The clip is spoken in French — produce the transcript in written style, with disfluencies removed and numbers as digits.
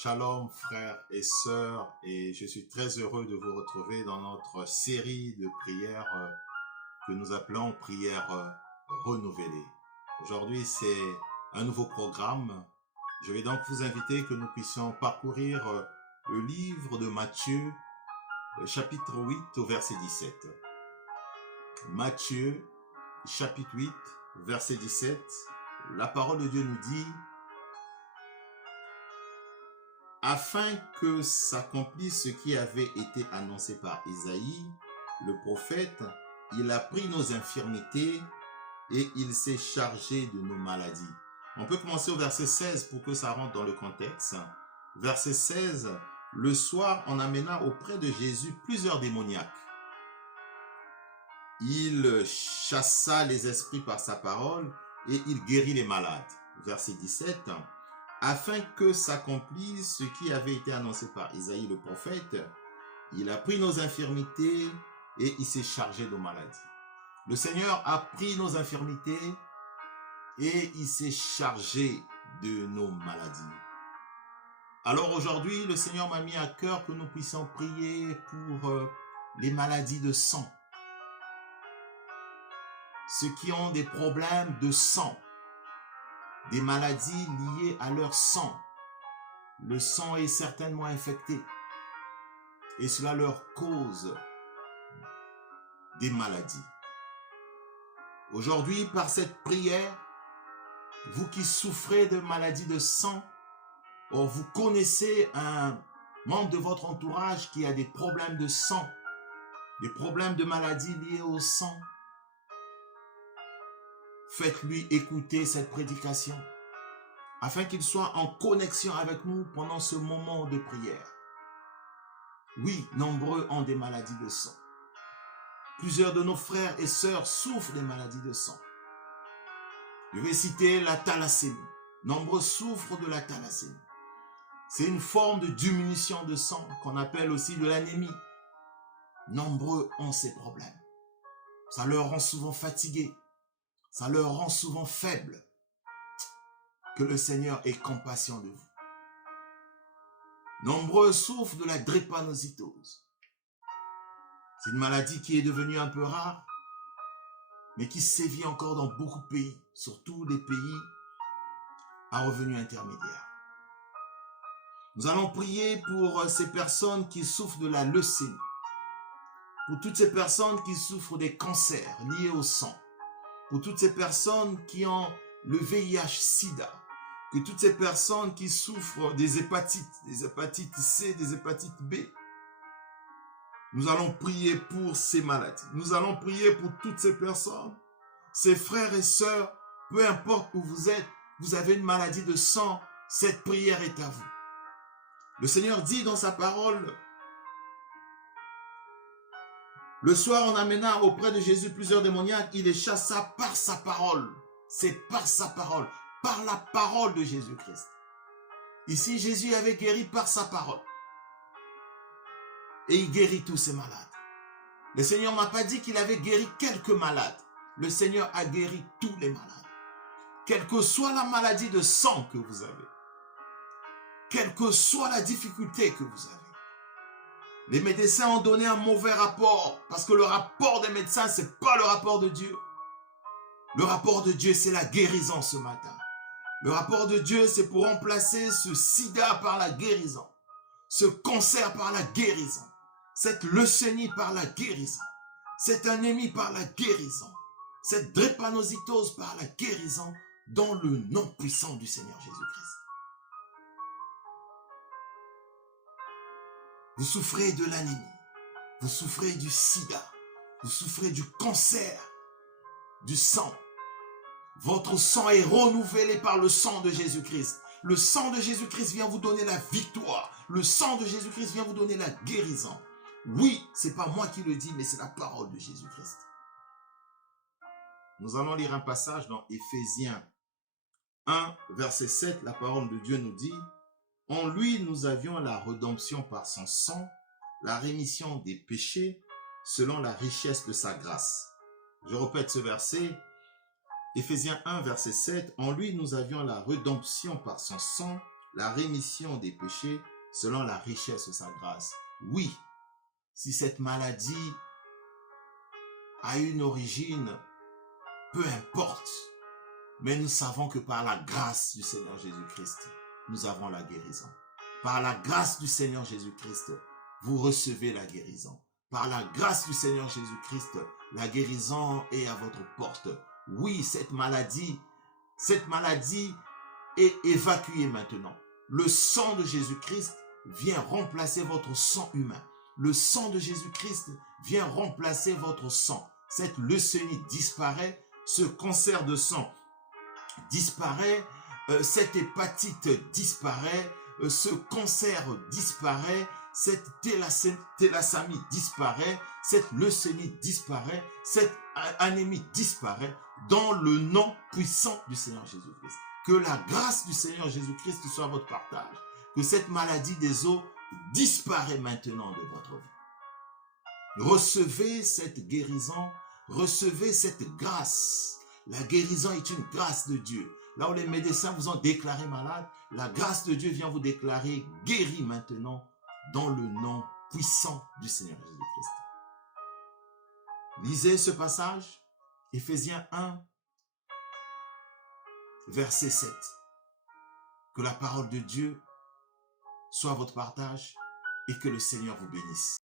Shalom frères et sœurs, et je suis très heureux de vous retrouver dans notre série de prières que nous appelons prières renouvelées. Aujourd'hui c'est un nouveau programme. Je vais donc vous inviter que nous puissions parcourir le livre de Matthieu, chapitre 8 au verset 17. Matthieu, chapitre 8, verset 17, la parole de Dieu nous dit: afin que s'accomplisse ce qui avait été annoncé par Isaïe, le prophète, il a pris nos infirmités et il s'est chargé de nos maladies. On peut commencer au verset 16 pour que ça rentre dans le contexte. Verset 16, le soir, on amena auprès de Jésus plusieurs démoniaques. Il chassa les esprits par sa parole et il guérit les malades. Verset 17, afin que s'accomplisse ce qui avait été annoncé par Isaïe le prophète, il a pris nos infirmités et il s'est chargé de nos maladies. Le Seigneur a pris nos infirmités et il s'est chargé de nos maladies. Alors aujourd'hui, le Seigneur m'a mis à cœur que nous puissions prier pour les maladies de sang. Ceux qui ont des problèmes de sang, des maladies liées à leur sang. Le sang est certainement infecté et cela leur cause des maladies. Aujourd'hui, par cette prière, vous qui souffrez de maladies de sang, ou vous connaissez un membre de votre entourage qui a des problèmes de sang, des problèmes de maladies liées au sang, faites-lui écouter cette prédication afin qu'il soit en connexion avec nous pendant ce moment de prière. Oui, nombreux ont des maladies de sang. Plusieurs de nos frères et sœurs souffrent des maladies de sang. Je vais citer la thalassémie. Nombreux souffrent de la thalassémie. C'est une forme de diminution de sang qu'on appelle aussi de l'anémie. Nombreux ont ces problèmes. Ça leur rend souvent fatigués. Ça leur rend souvent faibles. Que le Seigneur ait compassion de vous. Nombreux souffrent de la drépanocytose. C'est une maladie qui est devenue un peu rare, mais qui sévit encore dans beaucoup de pays, surtout des pays à revenus intermédiaires. Nous allons prier pour ces personnes qui souffrent de la leucémie, pour toutes ces personnes qui souffrent des cancers liés au sang, pour toutes ces personnes qui ont le VIH-Sida, que toutes ces personnes qui souffrent des hépatites C, des hépatites B. Nous allons prier pour ces maladies. Nous allons prier pour toutes ces personnes, ces frères et sœurs, peu importe où vous êtes, vous avez une maladie de sang, cette prière est à vous. Le Seigneur dit dans sa parole, le soir, on amena auprès de Jésus plusieurs démoniaques, il les chassa par sa parole. C'est par sa parole, par la parole de Jésus-Christ. Ici, Jésus avait guéri par sa parole. Et il guérit tous ces malades. Le Seigneur n'a pas dit qu'il avait guéri quelques malades. Le Seigneur a guéri tous les malades. Quelle que soit la maladie de sang que vous avez, quelle que soit la difficulté que vous avez, les médecins ont donné un mauvais rapport, parce que le rapport des médecins, c'est pas le rapport de Dieu. Le rapport de Dieu, c'est la guérison ce matin. Le rapport de Dieu, c'est pour remplacer ce sida par la guérison, ce cancer par la guérison, cette leucémie par la guérison, cette anémie par la guérison, cette drépanocytose par la guérison, dans le nom puissant du Seigneur Jésus-Christ. Vous souffrez de l'anémie, vous souffrez du sida, vous souffrez du cancer, du sang. Votre sang est renouvelé par le sang de Jésus-Christ. Le sang de Jésus-Christ vient vous donner la victoire. Le sang de Jésus-Christ vient vous donner la guérison. Oui, c'est pas moi qui le dis, mais c'est la parole de Jésus-Christ. Nous allons lire un passage dans Éphésiens 1, verset 7. La parole de Dieu nous dit: en lui, nous avions la rédemption par son sang, la rémission des péchés, selon la richesse de sa grâce. Je répète ce verset. Éphésiens 1, verset 7. En lui, nous avions la rédemption par son sang, la rémission des péchés selon la richesse de sa grâce. Oui, si cette maladie a une origine, peu importe, mais nous savons que par la grâce du Seigneur Jésus-Christ, nous avons la guérison. Par la grâce du Seigneur Jésus-Christ, vous recevez la guérison. Par la grâce du Seigneur Jésus-Christ, la guérison est à votre porte. Oui, cette maladie est évacuée maintenant. Le sang de Jésus-Christ vient remplacer votre sang humain. Le sang de Jésus-Christ vient remplacer votre sang. Cette leucémie disparaît, ce cancer de sang disparaît, cette hépatite disparaît, ce cancer disparaît, cette thalassémie disparaît, cette leucémie disparaît, cette anémie disparaît dans le nom puissant du Seigneur Jésus-Christ. Que la grâce du Seigneur Jésus-Christ soit votre partage. Que cette maladie des os disparaît maintenant de votre vie. Recevez cette guérison, recevez cette grâce. La guérison est une grâce de Dieu. Là où les médecins vous ont déclaré malade, la grâce de Dieu vient vous déclarer guéri maintenant dans le nom puissant du Seigneur Jésus-Christ. Lisez ce passage, Éphésiens 1, verset 7. Que la parole de Dieu soit votre partage et que le Seigneur vous bénisse.